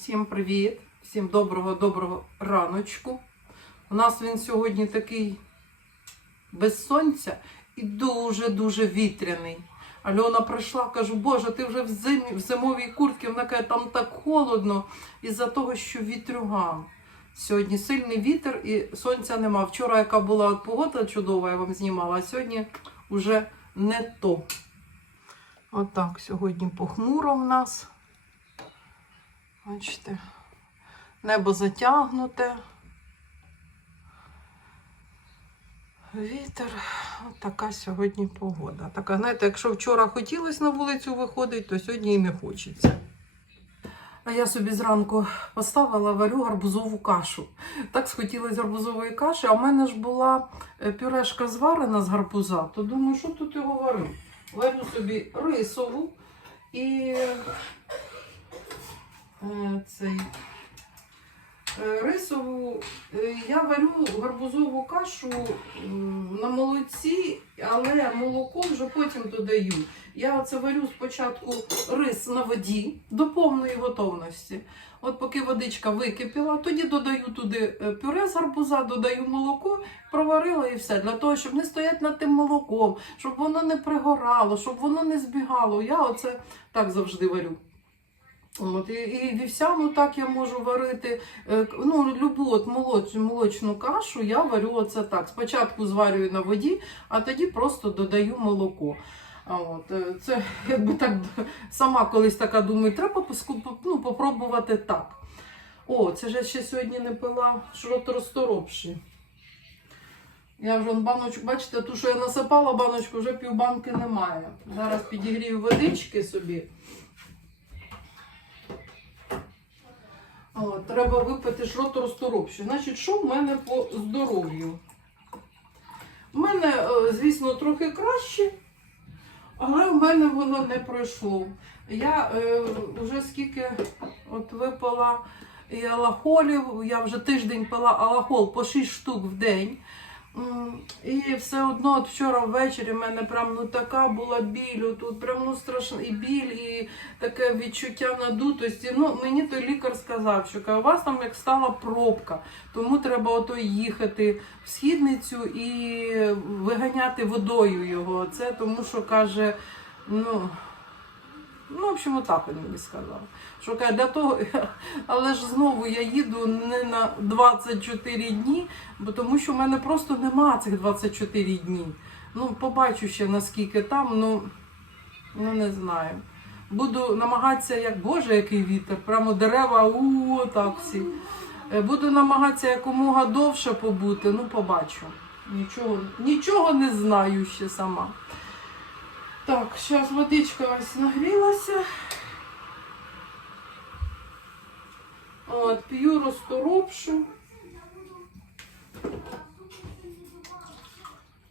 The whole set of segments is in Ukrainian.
Всім привіт! Всім доброго-доброго раночку. У нас він сьогодні такий без сонця і дуже-дуже вітряний. Альона прийшла, кажу, Боже, ти вже в, зимі, в зимовій куртці, вона каже, там так холодно із-за того, що вітрюган. Сьогодні сильний вітер і сонця нема. Вчора, яка була погода чудова, я вам знімала, а сьогодні вже не то. Отак, сьогодні похмуро в нас. Бачите, небо затягнуте. Вітер, от така сьогодні погода. Така, знаєте, якщо вчора хотілося на вулицю виходити, то сьогодні і не хочеться. А я собі зранку поставила варю гарбузову кашу. Так схотілося гарбузової каші, а в мене ж була е, пюрешка зварена з гарбуза, то думаю, що тут його варю? Варю собі рисову і цей е, рисову. е, Я варю гарбузову кашу на молоці, але молоко вже потім додаю. Я оце варю спочатку рис на воді до повної готовності. От поки водичка википіла, тоді додаю туди е, пюре з гарбуза, додаю молоко, проварила і все. Для того, щоб не стояти над тим молоком, щоб воно не пригорало, щоб воно не збігало. Я оце так завжди варю. От, і, і вівсяну так я можу варити. Е, Ну, любу от молоч, молочну кашу я варю оце так. Спочатку зварюю на воді, а тоді просто додаю молоко. От, е, це якби так сама колись така думаю, треба ну, попробувати так. О, це ж я ще сьогодні не пила шрот розторопший. Я вже баночку, бачите, ту, що я насипала баночку, вже півбанки немає. Зараз підігрію водички собі. Треба випити шрот розторопший. Значить, що в мене по здоров'ю? У мене, е, звісно, трохи краще, але в мене воно не пройшло. Я е, вже скільки от випила і алахолів, я вже тиждень пила алахол по 6 штук в день. І все одно от вчора ввечері в мене прям ну така була біль, тут прям ну страшна і біль, і таке відчуття надутості. Ну мені той лікар сказав, що у вас там як стала пробка, тому треба ото їхати в східницю і виганяти водою його. Це тому, що каже, ну. Ну, в общем, отак він мені сказав. Що каже, для того, але ж знову я їду не на 24 дні, бо тому що в мене просто нема цих 24 дні. Ну, побачу ще наскільки там, ну, ну не знаю. Буду намагатися, як Боже, який вітер, прямо дерева, у так всі. Е, Буду намагатися якомога довше побути, ну побачу. Нічого, нічого не знаю ще сама. Так, зараз водичка ось нагрілася. От, п'ю розторопшу.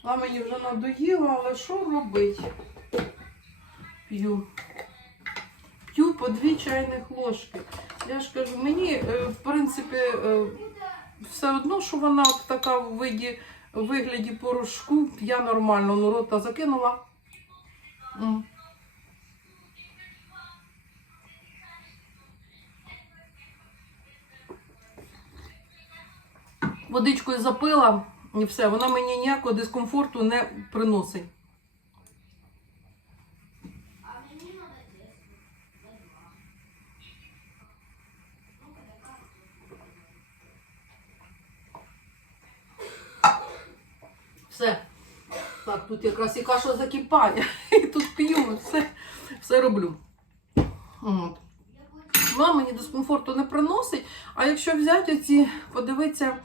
А мені вже надоїло, але що робити? П'ю. П'ю по дві чайних ложки. Я ж кажу, мені, е, в принципі, е, все одно, що вона така в виді, вигляді порошку, я нормально ну, рота закинула. Водичкою запила і все, вона мені ніякого дискомфорту не приносить. Все. Так, тут якраз і каша закипає. І тут п'ю, все, все роблю. От. Вона мені дискомфорту не приносить. А якщо взяти оці, подивитися,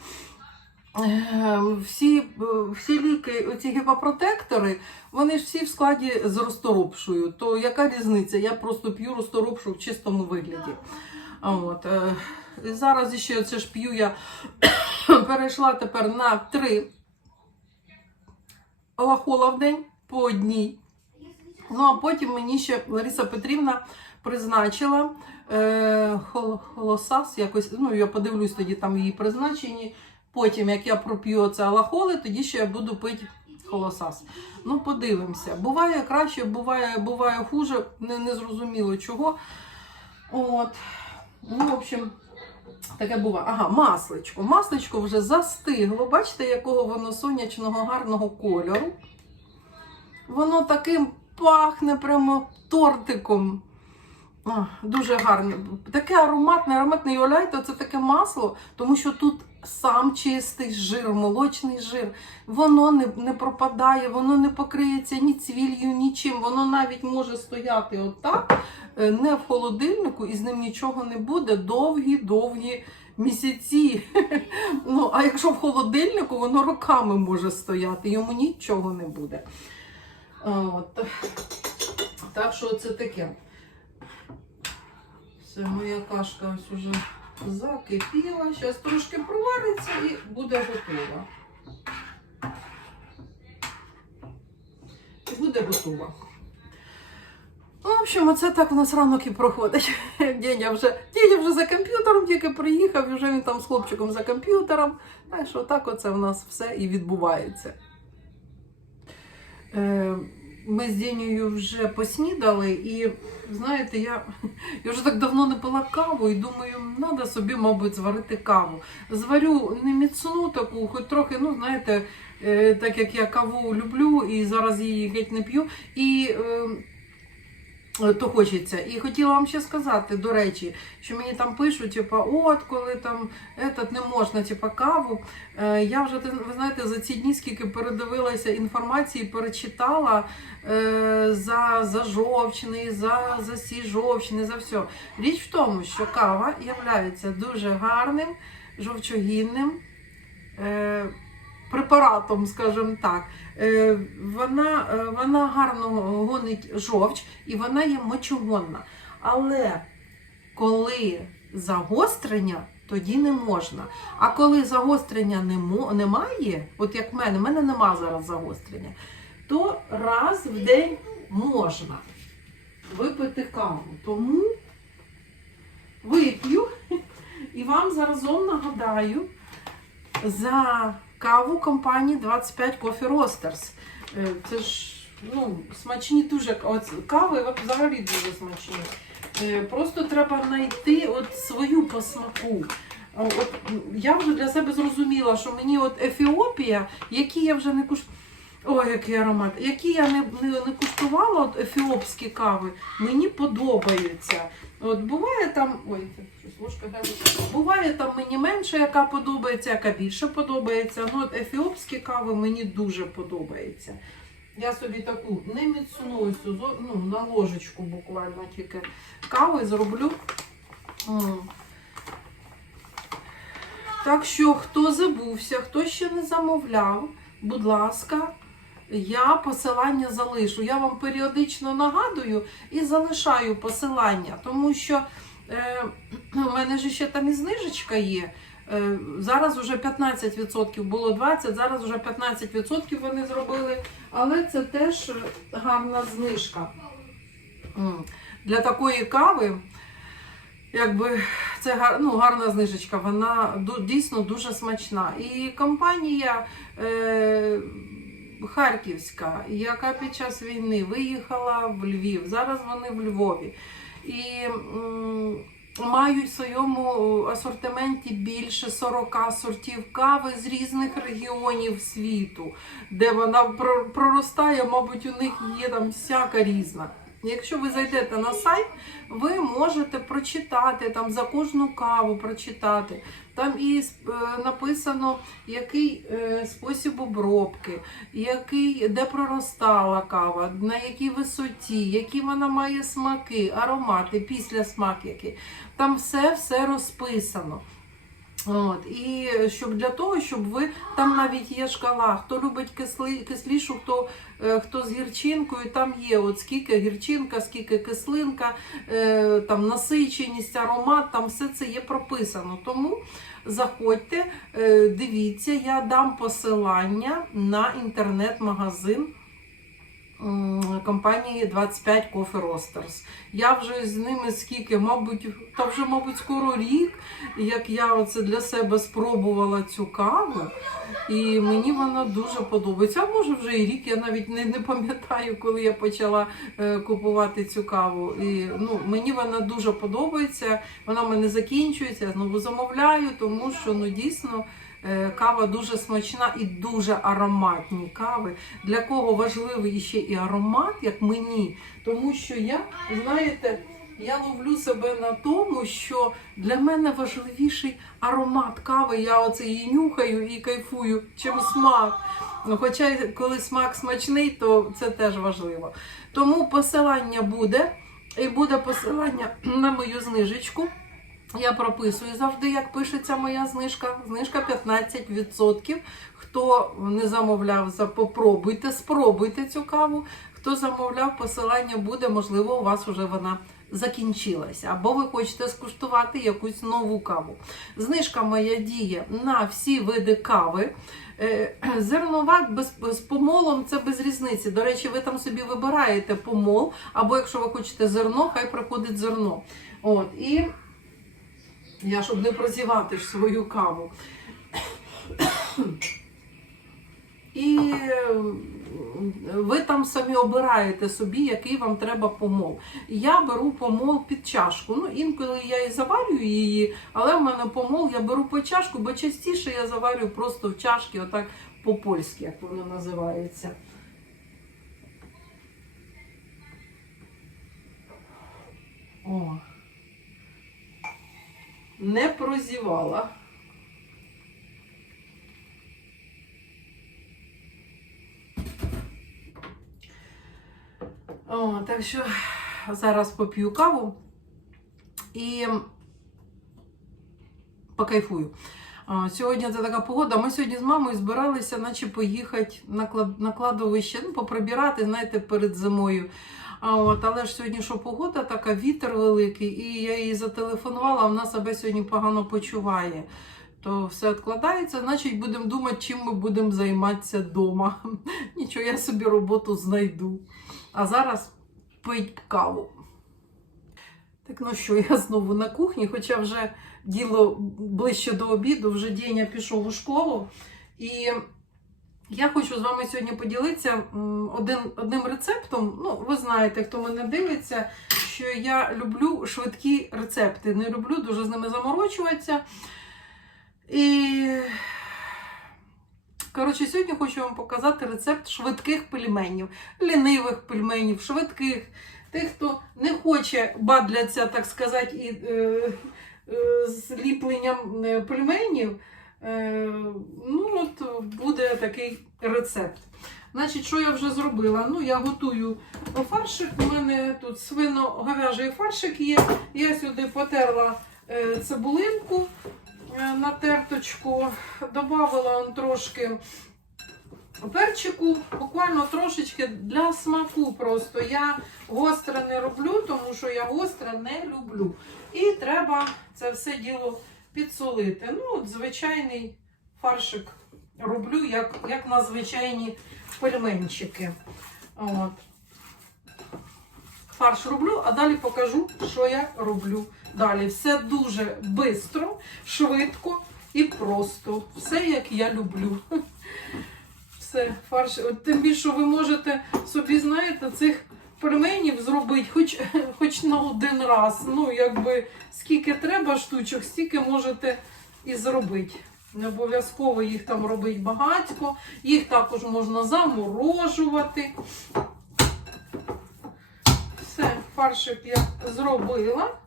е, всі, е, всі ліки, оці гіпопротектори, вони ж всі в складі з розторопшою. То яка різниця? Я просто п'ю розторопшу в чистому вигляді. От. е, Зараз ще це ж п'ю я перейшла тепер на три лахола в день по одній. Ну, а потім мені ще Лариса Петрівна призначила е, хол- холосас, якось, ну, я подивлюсь тоді там її призначені. Потім, як я проп'ю оце алахоли, тоді ще я буду пити холосас. Ну, подивимося. Буває краще, буває, буває хуже, не, не зрозуміло чого. От. Ну, в общем, таке буває. Ага, масличко. Масличко вже застигло. Бачите, якого воно сонячного гарного кольору. Воно таким пахне прямо тортиком. А, дуже гарне. Таке ароматне, і уявляєте, це таке масло, тому що тут сам чистий жир, молочний жир. Воно не, не пропадає, воно не покриється ні цвіллю, нічим. Воно навіть може стояти отак, е, не в холодильнику, і з ним нічого не буде довгі-довгі місяці. Ну, а якщо в холодильнику, воно роками може стояти, йому нічого не буде. От. Так що це таке. Все, моя кашка ось уже закипіла. Зараз трошки провариться і буде готова. І буде готова. Ну, в общем, оце так у нас ранок і проходить. Дідя вже, дідя вже за комп'ютером тільки приїхав, і вже він там з хлопчиком за комп'ютером. Так що так оце в нас все і відбувається. Е, Ми з Дінею вже поснідали, і знаєте, я, я вже так давно не пила каву і думаю, треба собі, мабуть, зварити каву. Зварю не міцну таку, хоч трохи, ну, знаєте, е, так як я каву люблю і зараз її геть не п'ю. І е, то хочеться. І хотіла вам ще сказати, до речі, що мені там пишуть, типа, от коли там этот, не можна, типа, каву. Е, я вже, ви знаєте, за ці дні скільки передивилася інформації, перечитала е, за, за жовчний, за, за сі жовчний, за все. Річ в тому, що кава є дуже гарним, жовчогінним. Препаратом, скажімо так, Е, вона, е, вона гарно гонить жовч і вона є мочогонна. Але коли загострення, тоді не можна. А коли загострення немає, от як в мене, в мене нема зараз загострення, то раз в день можна випити каву. Тому вип'ю і вам заразом нагадаю за каву компанії 25 Coffee Roasters. Е, Це ж ну, смачні дуже кави взагалі дуже смачні. Е, Просто треба знайти от свою посмаку. От я вже для себе зрозуміла, що мені от Ефіопія, які я вже не куштувала. Ой, який аромат. Які я не, не, не куштувала, от ефіопські кави, мені подобаються. От буває там. Ой, ложка. Буває там мені менше, яка подобається, яка більше подобається. Ну, от ефіопські кави мені дуже подобаються. Я собі таку не міцну, ну, на ложечку буквально тільки кави зроблю. Так що, хто забувся, хто ще не замовляв, будь ласка, я посилання залишу. Я вам періодично нагадую і залишаю посилання, тому що е, у мене ж ще там і знижечка є. Е, зараз вже 15%, було 20%, зараз вже 15% вони зробили, але це теж гарна знижка. Для такої кави, якби це ну, гарна знижечка, вона дійсно дуже смачна. І компанія е, Харківська, яка під час війни виїхала в Львів, зараз вони в Львові. І мають в своєму асортименті більше 40 сортів кави з різних регіонів світу, де вона про- проростає, мабуть, у них є там всяка різна. Якщо ви зайдете на сайт, ви можете прочитати там за кожну каву прочитати. Там і е, написано, який е, спосіб обробки, який, де проростала кава, на якій висоті, які вона має смаки, аромати, після смак який. Там все все розписано. От, і щоб для того, щоб ви там навіть є шкала, хто любить кисли, кислішу, хто, е, хто з гірчинкою, там є от скільки гірчинка, скільки кислинка, е, там насиченість, аромат, там все це є прописано. Тому заходьте, е, дивіться, я дам посилання на інтернет-магазин компанії 25 Coffee Roasters. Я вже з ними скільки, мабуть, та вже, мабуть, скоро рік, як я оце для себе спробувала цю каву. І мені вона дуже подобається. А може вже і рік, я навіть не, не пам'ятаю, коли я почала е, купувати цю каву. І ну, мені вона дуже подобається. Вона в мене закінчується, я знову замовляю, тому що ну дійсно. е, Кава дуже смачна і дуже ароматні кави. Для кого важливий ще і аромат, як мені, тому що я, знаєте, я ловлю себе на тому, що для мене важливіший аромат кави. Я оце її нюхаю і кайфую, чим смак. Ну, Хоча коли смак смачний, то це теж важливо. Тому посилання буде, і буде посилання на мою знижечку. Я прописую завжди, як пишеться моя знижка. Знижка 15%. Хто не замовляв, за- попробуйте, спробуйте цю каву. Хто замовляв, посилання буде, можливо, у вас вже вона закінчилася. Або ви хочете скуштувати якусь нову каву. Знижка моя діє на всі види кави. Е, Зернова з помолом це без різниці. До речі, ви там собі вибираєте помол, або якщо ви хочете зерно, хай приходить зерно. От, і я, щоб не прозівати ж свою каву. І е, ви там самі обираєте собі, який вам треба помол. Я беру помол під чашку. Ну, інколи я і заварюю її, але в мене помол я беру по чашку, бо частіше я заварюю просто в чашки, отак по-польськи, як воно називається. О. Не прозівала. О, так що зараз поп'ю каву і покайфую. Сьогодні це така погода. Ми сьогодні з мамою збиралися, наче поїхати на, кладовище, ну, поприбирати, знаєте, перед зимою. А от, але ж сьогодні що погода така, вітер великий, і я їй зателефонувала, вона себе сьогодні погано почуває. То все відкладається, значить будемо думати, чим ми будемо займатися вдома. Нічого, я собі роботу знайду. А зараз пить каву. Так ну що, я знову на кухні, хоча вже діло ближче до обіду, вже Деня пішов у школу. І я хочу з вами сьогодні поділитися один, одним рецептом. Ну, ви знаєте, хто мене дивиться, що я люблю швидкі рецепти. Не люблю дуже з ними заморочуватися. І Коротше, сьогодні хочу вам показати рецепт швидких пельменів, лінивих пельменів, швидких. Тих, хто не хоче бадлятися, так сказати, і е, е, з ліпленням е, пельменів. Е, ну, от буде такий рецепт. Значить, що я вже зробила? Ну, я готую фаршик. У мене тут свино-говяжий фаршик є. Я сюди потерла е, цибулинку на терточку, додавала трошки перчику, буквально трошечки для смаку. Просто я гостре не роблю, тому що я гостре не люблю. І треба це все діло підсолити. Ну, от звичайний фаршик роблю, як, як на звичайні пельменчики. От. Фарш роблю, а далі покажу, що я роблю. Далі все дуже швидко, швидко і просто. Все як я люблю. Все, фарш. Тим більше ви можете собі, знаєте, цих пельменів зробити хоч, хоч на один раз. Ну, якби скільки треба штучок, стільки можете і зробити. Не обов'язково їх там робити багатько. Їх також можна заморожувати. Фаршик я зробила.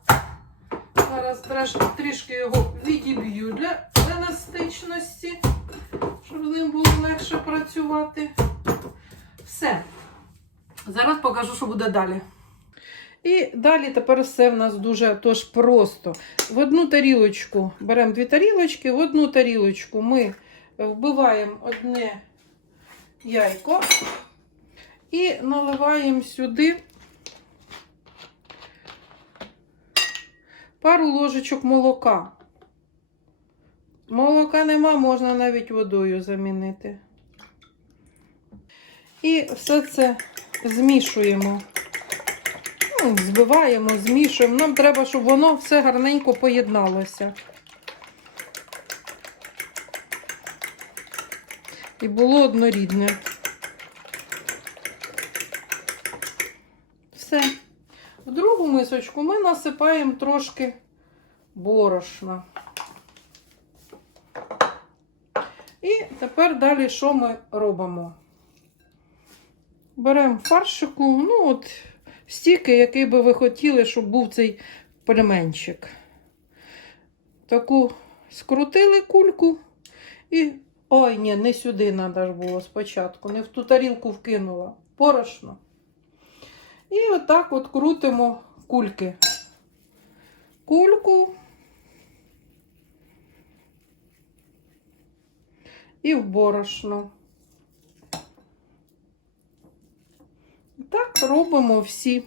Зараз трішки його відіб'ю для еластичності, щоб з ним було легше працювати. Все. Зараз покажу, що буде далі. І далі тепер все в нас дуже тож просто. В одну тарілочку беремо дві тарілочки, в одну тарілочку ми вбиваємо одне яйко і наливаємо сюди пару ложечок молока. Молока нема, можна навіть водою замінити. І все це змішуємо. Ну, Збиваємо, змішуємо. Нам треба, щоб воно все гарненько поєдналося. І було однорідне. Все. В другу мисочку ми насипаємо трошки борошна. І тепер далі що ми робимо? Беремо фаршику, ну от стільки, який би ви хотіли, щоб був цей пельменчик. Таку скрутили кульку і. Ой, ні, не сюди треба ж було спочатку, не в ту тарілку вкинула. Порошно. І отак от крутимо кульки. Кульку. І в борошно. Так робимо всі.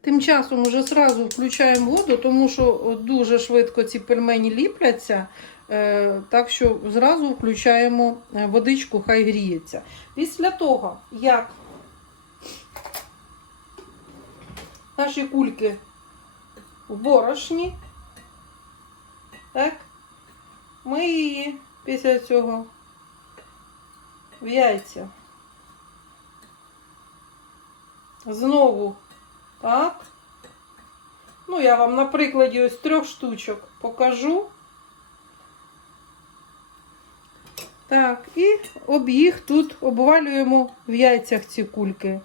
Тим часом вже зразу включаємо воду, тому що дуже швидко ці пельмені ліпляться. Е, Так що зразу включаємо е, водичку, хай гріється. Після того, як наші кульки в борошні, так, ми її після цього в яйця. Знову так. Ну, я вам на прикладі ось трьох штучок покажу. Так, і об їх тут обвалюємо в яйцях ці кульки.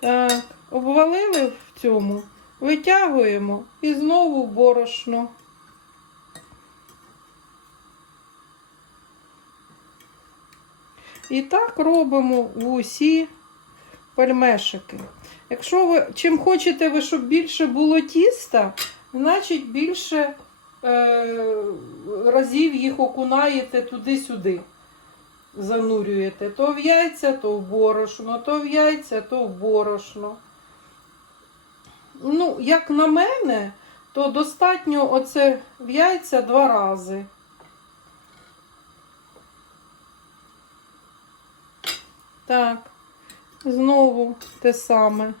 Так, обвалили в цьому, витягуємо і знову борошно. І так робимо в усі пельмешики. Якщо ви чим хочете ви, щоб більше було тіста, значить більше е, разів їх окунаєте туди-сюди. Занурюєте. То в яйця, то в борошно, то в яйця, то в борошно. Ну, як на мене, то достатньо оце в яйця два рази. Так, знову те саме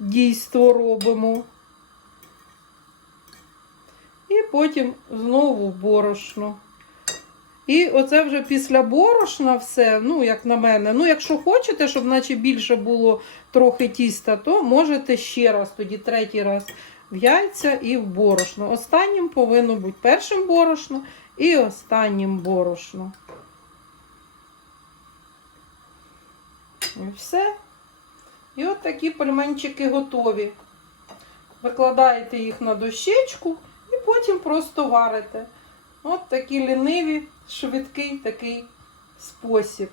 дійство робимо. І потім знову борошно. І оце вже після борошна все, ну, як на мене. Ну, якщо хочете, щоб наче більше було трохи тіста, то можете ще раз, тоді третій раз в яйця і в борошно. Останнім повинно бути першим борошно і останнім борошно. І все. І от такі пельменчики готові. Викладаєте їх на дощечку і потім просто варите. От такі ліниві, швидкий такий спосіб.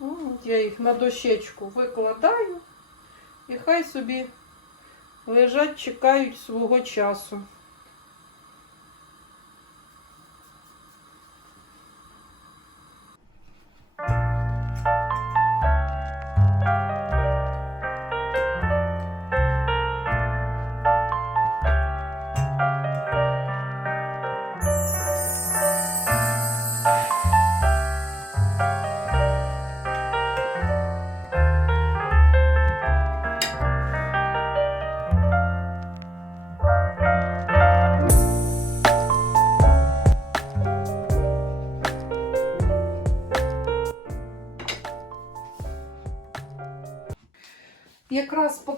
От я їх на дощечку викладаю і хай собі лежать, чекають свого часу.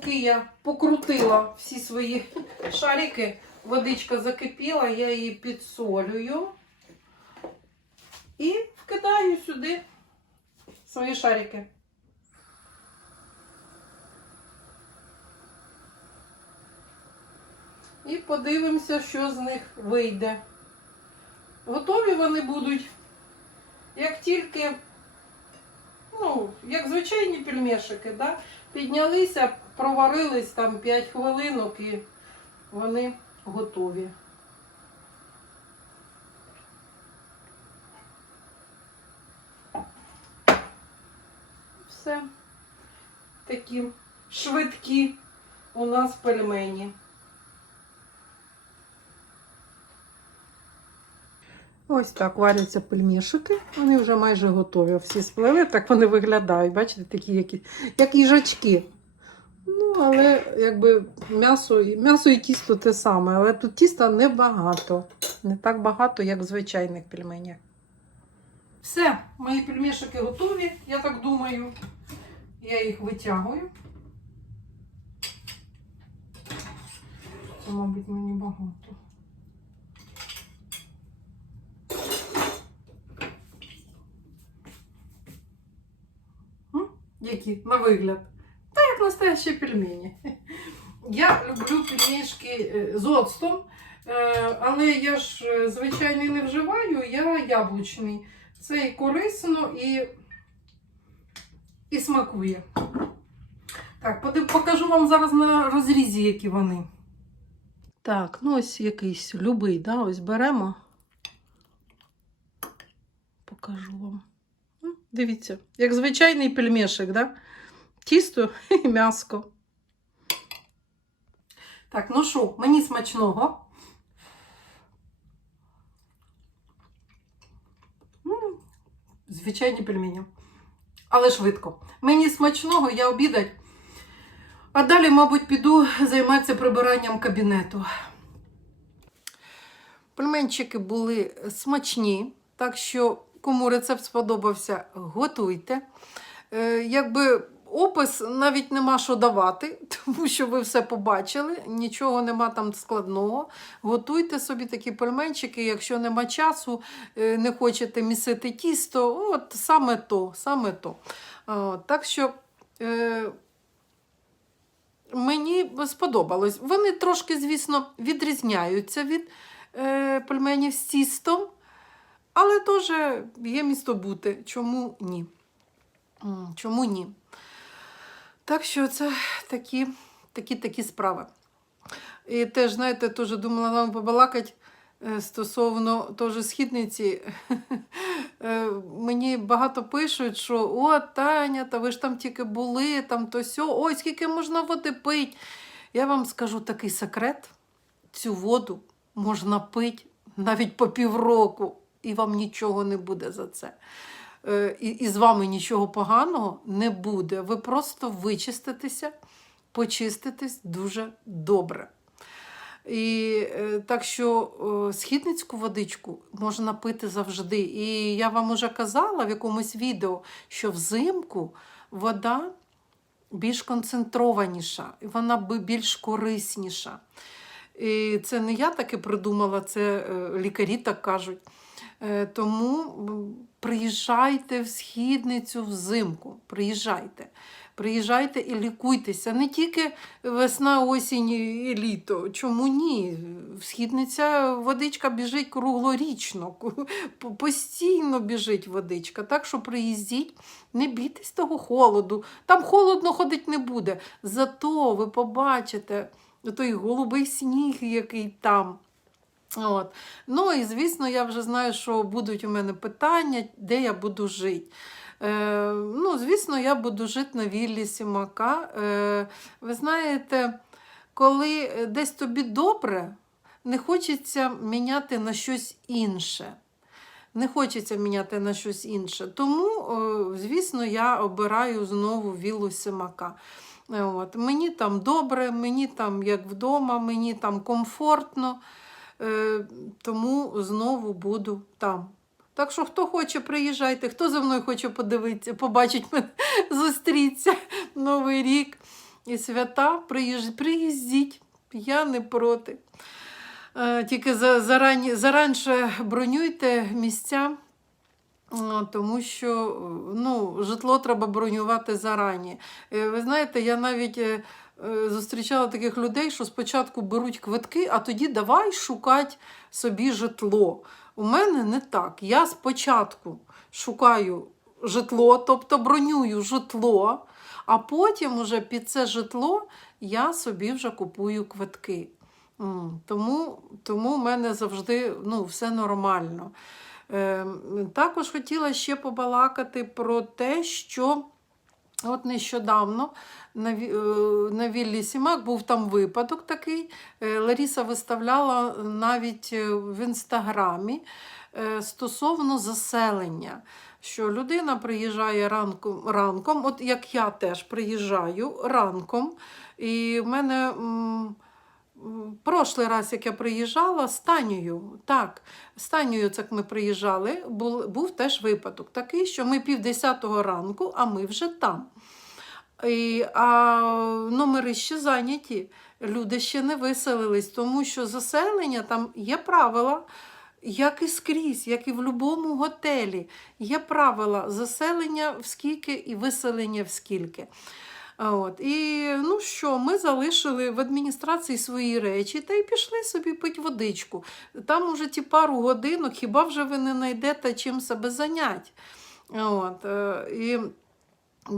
Поки я покрутила всі свої шарики, водичка закипіла, я її підсолюю і вкидаю сюди свої шарики. І подивимося, що з них вийде. Готові вони будуть, як тільки, ну, як звичайні пельмешики, да? піднялися, проварились там 5 хвилинок і вони готові. Це такі швидкі у нас пельмені. Ось так варяться пельмішики. Вони вже майже готові. Всі сплели, так вони виглядають. Бачите, такі, як, як їжачки. Ну, але якби м'ясо, м'ясо і тісто те саме, але тут тіста небагато. Не так багато, як в звичайних пельменях. Все, мої пельмешики готові, я так думаю. Я їх витягую. Це, мабуть, мені багато. Які на вигляд. Та як настоящі пельмені. Я люблю пельмешки е, з оцтом, е, але я ж е, звичайний не вживаю, я яблучний. Це і корисно, і, і смакує. Так, покажу вам зараз на розрізі, які вони. Так, ну ось якийсь любий, да? ось беремо. Покажу вам. Ну, Дивіться, як звичайний пельмешик, да? Тісто і м'яско. Так, ну що, мені смачного. М, Звичайні пельмені. Але швидко. Мені смачного, я обідать. А далі, мабуть, піду займатися прибиранням кабінету. Пельменчики були смачні, так що, кому рецепт сподобався, готуйте. Е, якби опис навіть нема що давати, тому що ви все побачили, нічого нема там складного. Готуйте собі такі пельменчики, якщо нема часу, е, не хочете місити тісто, от саме то, саме то. А, Так що. Е, Мені сподобалось. Вони трошки, звісно, відрізняються від е, пельменів з тістом, але теж є місто бути. Чому ні? Чому ні? Так що це такі, такі, такі справи. І теж, знаєте, теж думала вам побалакати е, стосовно теж східниці. Е, Мені багато пишуть, що о, Таня, та ви ж там тільки були, там то сьо, ой, скільки можна води пити. Я вам скажу такий секрет: цю воду можна пити навіть по півроку, і вам нічого не буде за це. Е, І, і з вами нічого поганого не буде. Ви просто вичиститеся, почиститесь дуже добре. І е, так що східницьку водичку можна пити завжди. І я вам уже казала в якомусь відео, що взимку вода більш концентрованіша, і вона більш корисніша. І це не я таке придумала, це е, лікарі так кажуть. Е, Тому приїжджайте в східницю взимку. Приїжджайте. Приїжджайте і лікуйтеся. Не тільки весна, осінь і літо. Чому ні? Східниця водичка біжить круглорічно, постійно біжить водичка. Так що приїздіть, не бійтесь того холоду. Там холодно ходить не буде. Зато ви побачите той голубий сніг, який там. От. Ну і звісно, я вже знаю, що будуть у мене питання, де я буду жити. Е, ну, звісно, я буду жити на віллі Сімака. Е, ви знаєте, коли е, десь тобі добре, не хочеться міняти на щось інше. Не хочеться міняти на щось інше. Тому, е, звісно, я обираю знову віллу Сімака. Е, От. Мені там добре, мені там як вдома, мені там комфортно. Е, тому знову буду там. Так що, хто хоче, приїжджайте, хто за мною хоче подивитися, побачить мене, зустріться Новий рік і свята, приїздіть, я не проти. Е, Тільки за, зарані, заранше бронюйте місця, е, тому що ну, житло треба бронювати зарані. Ви знаєте, я навіть зустрічала таких людей, що спочатку беруть квитки, а тоді давай шукати собі житло. У мене не так. Я спочатку шукаю житло, тобто бронюю житло, а потім уже під це житло я собі вже купую квитки. Тому, тому в мене завжди ну, все нормально. Е, також хотіла ще побалакати про те, що От нещодавно е, на Віллі Сімак був там випадок такий. Е, Ларіса виставляла навіть е, в інстаграмі стосовно заселення. Що людина приїжджає ранком, ранком, от як я теж приїжджаю ранком, і в мене м, прошлий раз, як я приїжджала, з Танею, так, з Танею, як ми приїжджали, був, був теж випадок такий, що ми півдесятого ранку, а ми вже там. І, а номери ще зайняті. Люди ще не виселились, тому що заселення там є правила, як і скрізь, як і в будь-якому готелі. Є правила заселення в скільки і виселення в скільки. От. І ну що, ми залишили в адміністрації свої речі та й пішли собі пити водичку. Там уже ті пару годинок, хіба вже ви не знайдете чим себе зайняти. От. е, І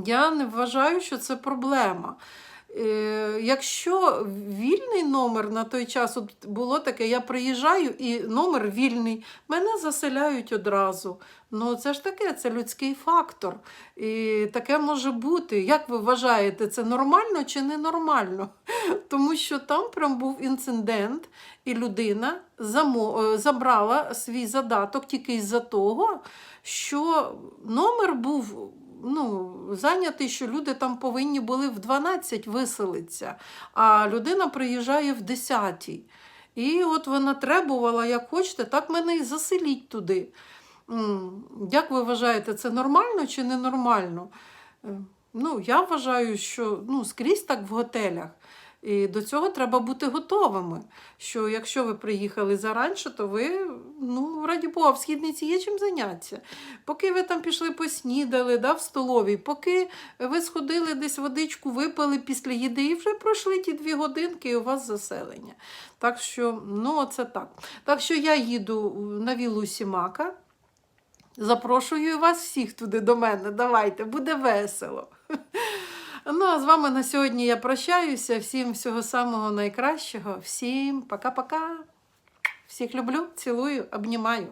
я не вважаю, що це проблема. Е, Якщо вільний номер на той час от було таке, я приїжджаю і номер вільний, мене заселяють одразу. Ну це ж таке, це людський фактор. І таке може бути. Як ви вважаєте, це нормально чи ненормально? Тому що там прям був інцидент, і людина е, забрала свій задаток тільки із-за того, що номер був ну, зайнятий, що люди там повинні були в 12 виселитися, а людина приїжджає в 10. І от вона требувала, як хочете, так мене і заселіть туди. Як ви вважаєте, це нормально чи ненормально? Е, Ну, я вважаю, що ну, скрізь так в готелях. І до цього треба бути готовими. Що якщо ви приїхали заранше, то ви, ну, раді Бога, в східниці є чим зайнятися. Поки ви там пішли поснідали да, в столовій, поки ви сходили десь водичку, випили після їди і вже пройшли ті дві годинки, і у вас заселення. Так що, ну, це так. Так що я їду на віллу Сімака. Запрошую вас всіх туди до мене. Давайте, буде весело. Ну, а з вами на сьогодні я прощаюся. Всім всього самого найкращого. Всім пока-пока. Всіх люблю, цілую, обнімаю.